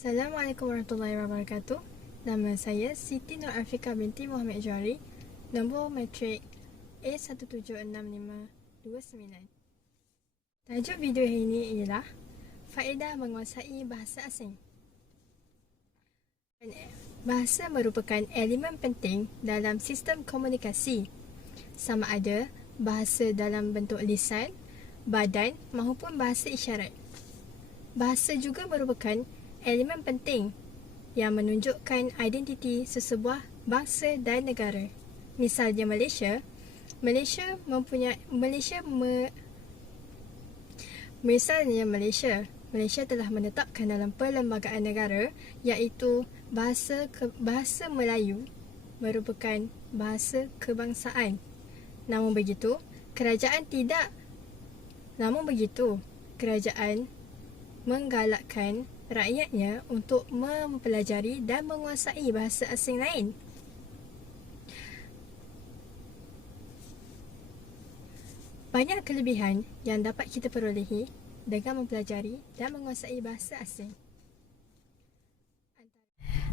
Assalamualaikum warahmatullahi wabarakatuh. Nama saya Siti Nur Afrika binti Muhammad Johari. Nombor matrik A176529. Tajuk video hari ini ialah faedah menguasai bahasa asing. Bahasa merupakan elemen penting dalam sistem komunikasi, sama ada bahasa dalam bentuk lisan, badan maupun bahasa isyarat. Bahasa juga merupakan elemen penting yang menunjukkan identiti sesebuah bangsa dan negara. Misalnya Malaysia telah menetapkan dalam perlembagaan negara iaitu bahasa Melayu merupakan bahasa kebangsaan. Namun begitu, kerajaan menggalakkan rakyatnya untuk mempelajari dan menguasai bahasa asing lain. Banyak kelebihan yang dapat kita perolehi dengan mempelajari dan menguasai bahasa asing.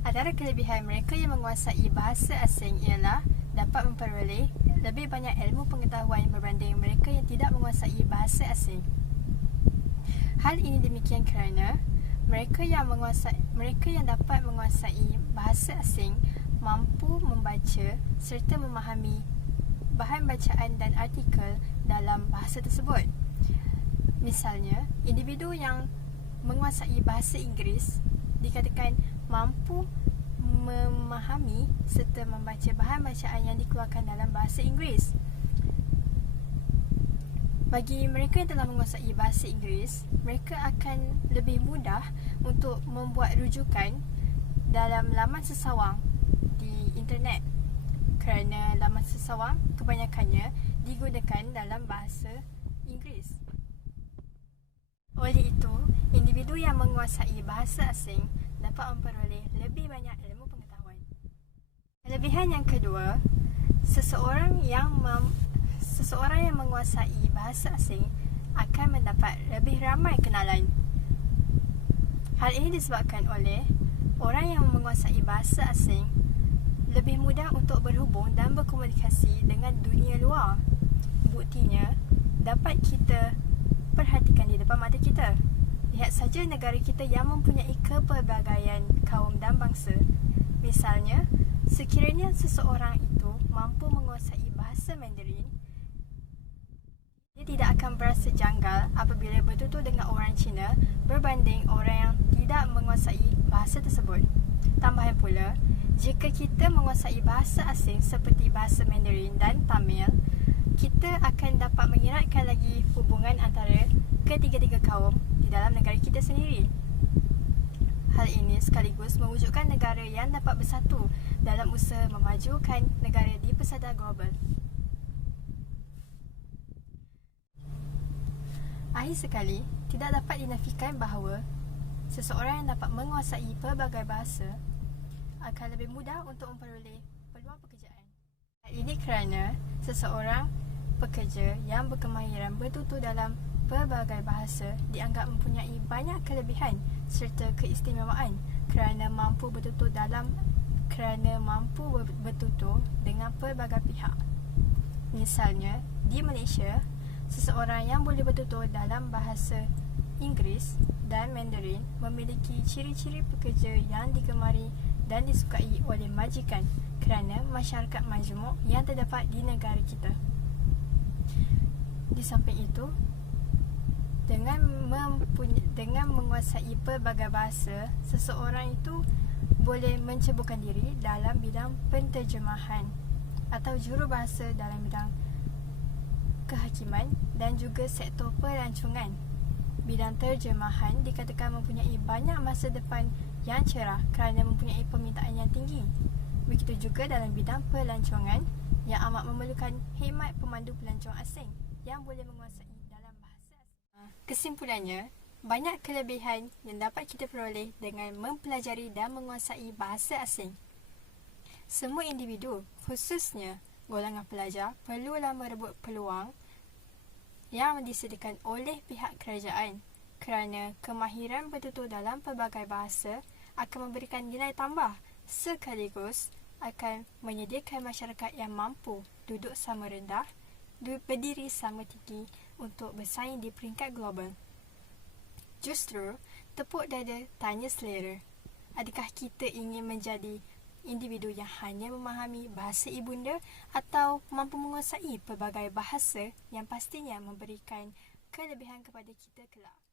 Antara kelebihan mereka yang menguasai bahasa asing ialah dapat memperoleh lebih banyak ilmu pengetahuan berbanding mereka yang tidak menguasai bahasa asing. Hal ini demikian kerana mereka yang dapat menguasai bahasa asing mampu membaca serta memahami bahan bacaan dan artikel dalam bahasa tersebut. Misalnya, individu yang menguasai bahasa Inggeris dikatakan mampu memahami serta membaca bahan bacaan yang dikeluarkan dalam bahasa Inggeris. Bagi mereka yang telah menguasai bahasa Inggeris, mereka akan lebih mudah untuk membuat rujukan dalam laman sesawang di internet kerana laman sesawang kebanyakannya digunakan dalam bahasa Inggeris. Oleh itu, individu yang menguasai bahasa asing dapat memperoleh lebih banyak ilmu pengetahuan. Kelebihan yang kedua, seseorang yang menguasai bahasa asing akan mendapat lebih ramai kenalan. Hal ini disebabkan oleh orang yang menguasai bahasa asing lebih mudah untuk berhubung dan berkomunikasi dengan dunia luar. Buktinya, dapat kita perhatikan di depan mata kita. Lihat saja negara kita yang mempunyai kepelbagaian kaum dan bangsa. Misalnya, sekiranya seseorang itu mampu menguasai bahasa Mandarin, dia tidak akan berasa janggal apabila bertutur dengan orang Cina berbanding orang yang tidak menguasai bahasa tersebut. Tambahan pula, jika kita menguasai bahasa asing seperti bahasa Mandarin dan Tamil, kita akan dapat mengeratkan lagi hubungan antara ketiga-tiga kaum di dalam negara kita sendiri. Hal ini sekaligus mewujudkan negara yang dapat bersatu dalam usaha memajukan negara di pesada global. Akhir sekali, tidak dapat dinafikan bahawa seseorang yang dapat menguasai pelbagai bahasa akan lebih mudah untuk memperoleh peluang pekerjaan. Hal ini kerana seseorang pekerja yang berkemahiran bertutur dalam pelbagai bahasa dianggap mempunyai banyak kelebihan serta keistimewaan kerana mampu bertutur dengan pelbagai pihak. Misalnya, di Malaysia, seseorang yang boleh bertutur dalam bahasa Inggeris dan Mandarin memiliki ciri-ciri pekerja yang digemari dan disukai oleh majikan kerana masyarakat majmuk yang terdapat di negara kita. Di samping itu, dengan menguasai pelbagai bahasa, seseorang itu boleh menceburkan diri dalam bidang penterjemahan atau jurubahasa dalam bidang kehakiman dan juga sektor pelancongan. Bidang terjemahan dikatakan mempunyai banyak masa depan yang cerah kerana mempunyai permintaan yang tinggi. Begitu juga dalam bidang pelancongan yang amat memerlukan khidmat pemandu pelancong asing yang boleh menguasai dalam bahasa asing. Kesimpulannya, banyak kelebihan yang dapat kita peroleh dengan mempelajari dan menguasai bahasa asing. Semua individu, khususnya golongan pelajar, perlulah merebut peluang yang disediakan oleh pihak kerajaan kerana kemahiran bertutur dalam pelbagai bahasa akan memberikan nilai tambah sekaligus akan menyediakan masyarakat yang mampu duduk sama rendah, berdiri sama tinggi untuk bersaing di peringkat global. Justru, tepuk dada tanya selera. Adakah kita ingin menjadi individu yang hanya memahami bahasa ibunda atau mampu menguasai pelbagai bahasa yang pastinya memberikan kelebihan kepada kita kelak?